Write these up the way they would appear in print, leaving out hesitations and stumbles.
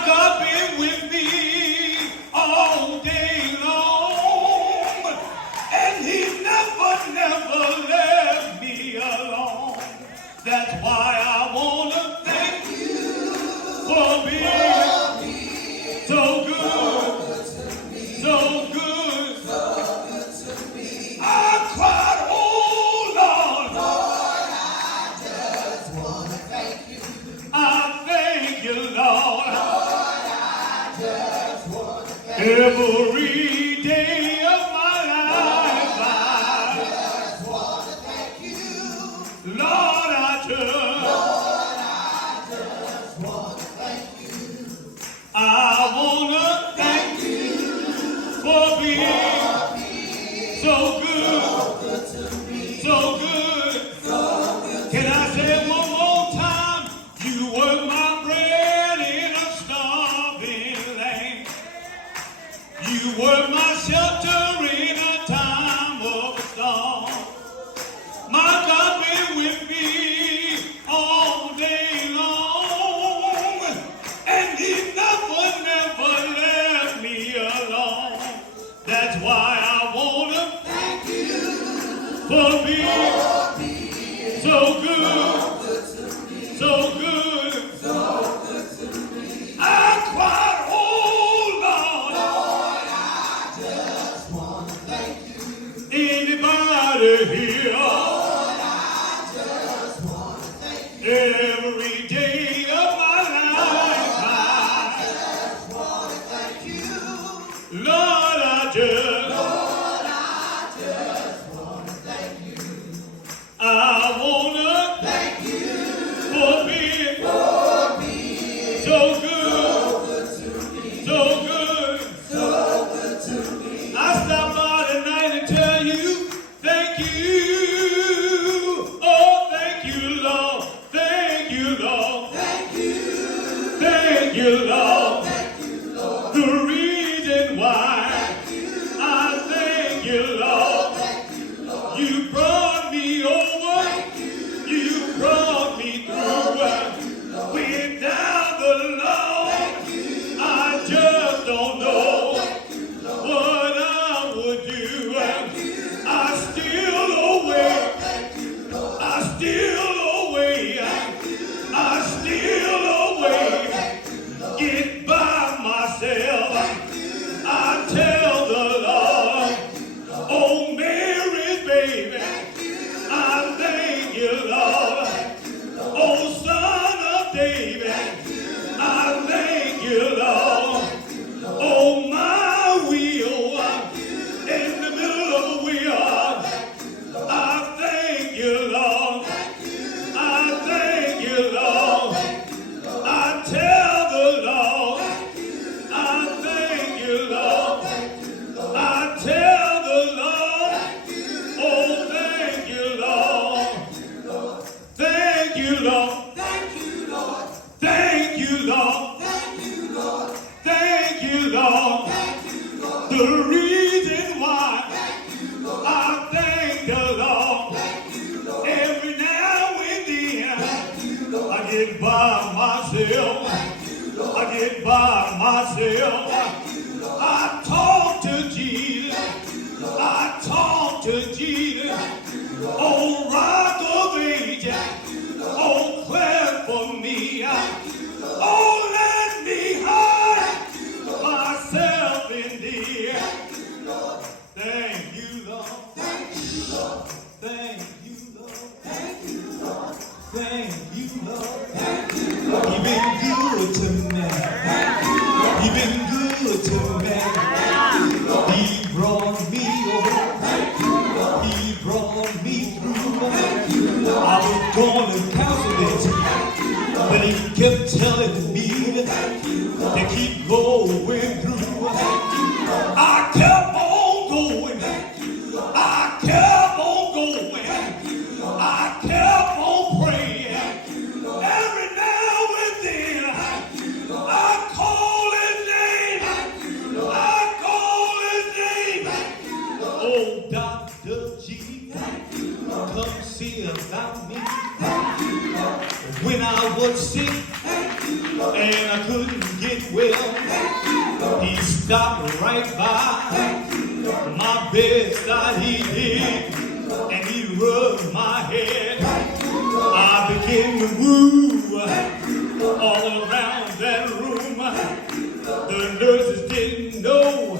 My God been with me all day long, and he never left me alone. That's why I want to thank you for being so good, so good. I cried, oh Lord, I thank you, Lord. Every day of my life, Lord, I wanna thank you for being so good, so good. Can I say it one more time? You were my bread in a starving land. You were my shelter in a time of storm. My God been with me all day long, and he never left me alone. That's why I want to thank you for being so good, so good. I cried, oh Lord, anybody here? Every day of my life, Lord, I just wanna thank you for being so good, so good. I stop by tonight and tell you, thank you. Oh, thank you, Lord. Thank you, Lord. Thank you, Lord. The reason why I thank you, Lord. You brought me over. You brought me through. Without the Lord, I just don't know what I would do. I still awake. I still awake. I still awake. Get by myself. I tell the Lord, oh Mary's baby, I thank you, Lord. Oh son of David, I thank you, Lord. Oh my wheel, in the middle of a wheel, I thank you, Lord. I thank you, Lord. I tell the Lord, I thank you, Lord. I tell the Lord, oh thank you, Lord. Thank you, Lord. Thank you, Lord. Thank you, Lord. The reason why I thank the Lord, every now and then I get by myself. I get by myself. I talk to Jesus. I talk to Jesus. Oh, rock of ages. Oh, clear for me. Oh, let me hide myself in thee. Thank you, Lord. Thank you, Lord. Thank you, Lord. Thank you, Lord. Thank you, Lord. Thank you, Lord. You've been good to me. You've been good to me. He brought me over. He brought me through. I was going to cancel this, but he kept telling me to keep going through. I kept on going. I kept on going. I kept on praying. Every now and then, I call his name. I call his name. Oh, Dr. G, come see about me. When I was sick, and I couldn't get well. He stopped right by my bedside, he did, and he rubbed my head. I began to move all around that room. The nurses didn't know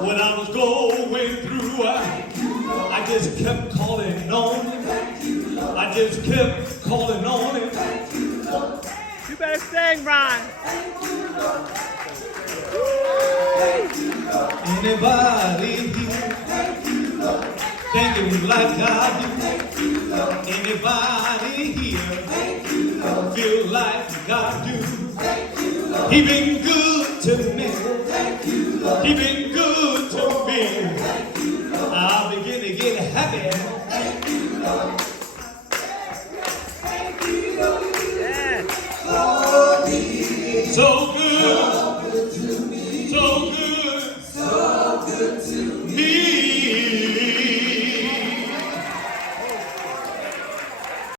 what I was going through. I just kept calling on him. I just kept calling on him. You better sing, Ron. Anybody here thank him like I do? Anybody here feel like I do? He been good to me. He been good to me. I begin to get happy. Yeah. So good.